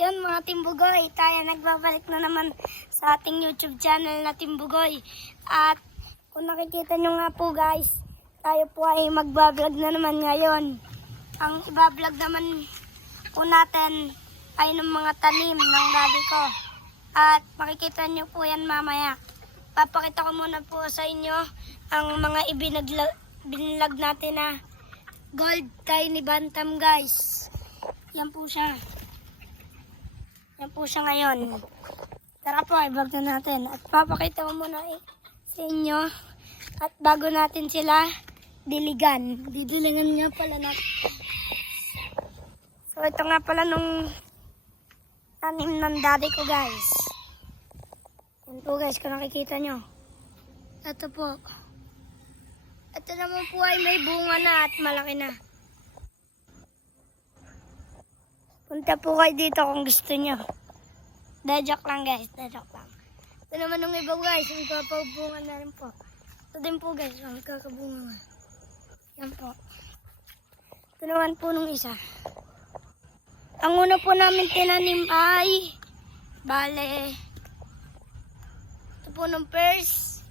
Yun mga Timbugoy, tayo nagbabalik na naman sa ating YouTube channel na Timbugoy. At kung nakikita nyo nga po guys, tayo po ay magbablog na naman ngayon. Ang ibablog naman po natin ay ng mga tanim ng daddy ko. At makikita nyo po yan mamaya. Papakita ko muna po sa inyo ang mga binlag natin na gold tiny bantam guys. Yan po siya. Yan po siya ngayon. Tara po, i-vlog na natin. At papakita ko muna sa inyo. At bago natin sila diligan. Didiligan nga pala natin. So ito nga pala nung tanim ng daddy ko guys. Yan po guys, kung nakikita nyo. Ito po. Ito naman po ay may bunga na at malaki na. Punta po kayo dito kung gusto nyo. Dadjak lang guys, dadjak lang. Ito naman ng iba guys, may papabunga na rin po. Ito din po guys, may kakabunga. Yan po. Ito naman po nung isa. Ang una po namin tinanim ay bale. Ito po nung first.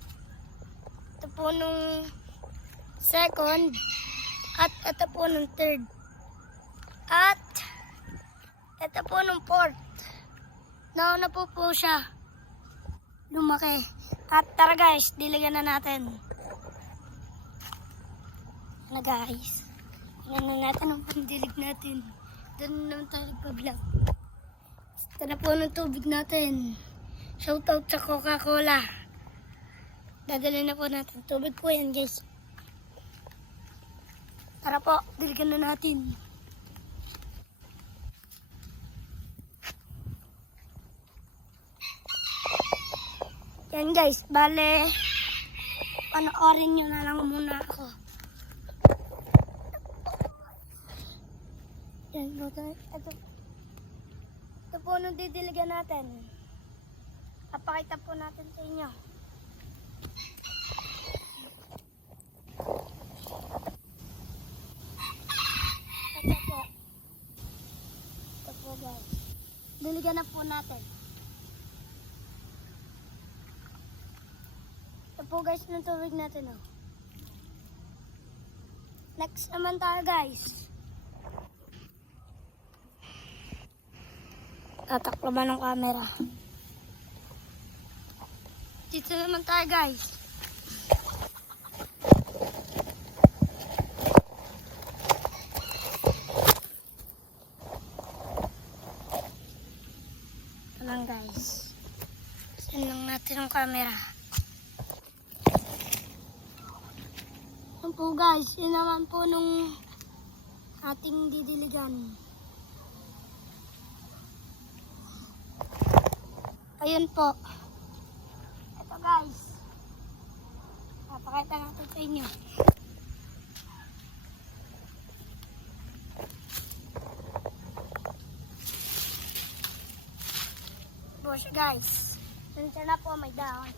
Ito po nung second. At ito po nung third. At ito po nung fourth. Nauna po siya lumaki. At tara guys, diligan na natin. Na guys. Tingnan na natin ang pandilig natin. Doon naman tayo nagpa-vlog. Ito na po ng tubig natin. Shoutout sa Coca-Cola. Dadali na po natin. Tubig po yan guys. Tara po, diligan na natin. Yan guys, bale, panoorin nyo na lang muna ako. Yan po tayo. Ito po nung didiligan natin. Papakita po natin sa inyo. Ito po. Ito po guys. Diligan na po natin. Ito po guys ng tubig natin oh. Next naman tayo guys. Tataklaban ng camera. Dito naman tayo guys. Ito lang guys. Saan lang natin ang camera. Yan po guys, yun naman po nung ating didiligan. Ayun po. Ito guys. Papakita natin sa inyo. Bush guys. Nandiyan na po may dahon.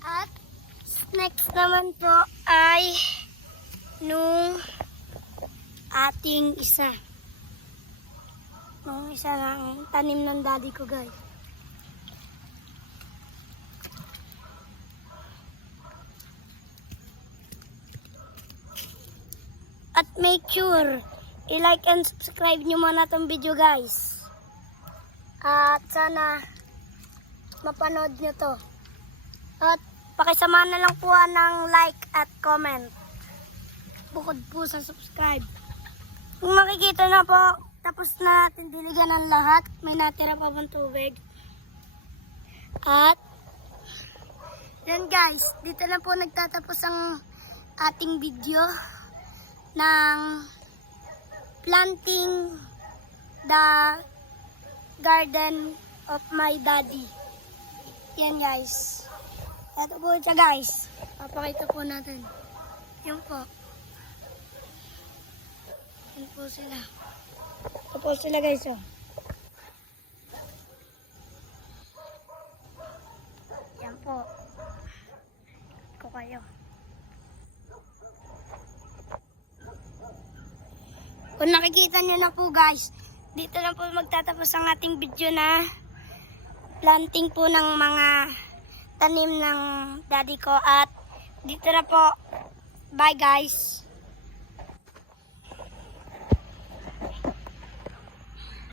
At next naman po ay nung ating isa. Nung isa lang tanim ng daddy ko guys. At make sure i-like and subscribe nyo muna itong video guys. At sana mapanood nyo to. At pakisama na lang po ng like at comment. Bukod po sa subscribe. Kung makikita na po, tapos na natin diligan ng lahat. May natira pa pang tubig. At, yan guys, dito na po nagtatapos ang ating video ng planting the garden of my daddy. Yan guys. Ito po siya guys. Papakita po natin. Yan po. Yan po sila. Ito po sila guys oh. Yan po. Ko kayo. Kung nakikita nyo na po guys, dito na po magtatapos ang ating video na planting po ng mga tanim ng daddy ko. At dito na po. Bye guys.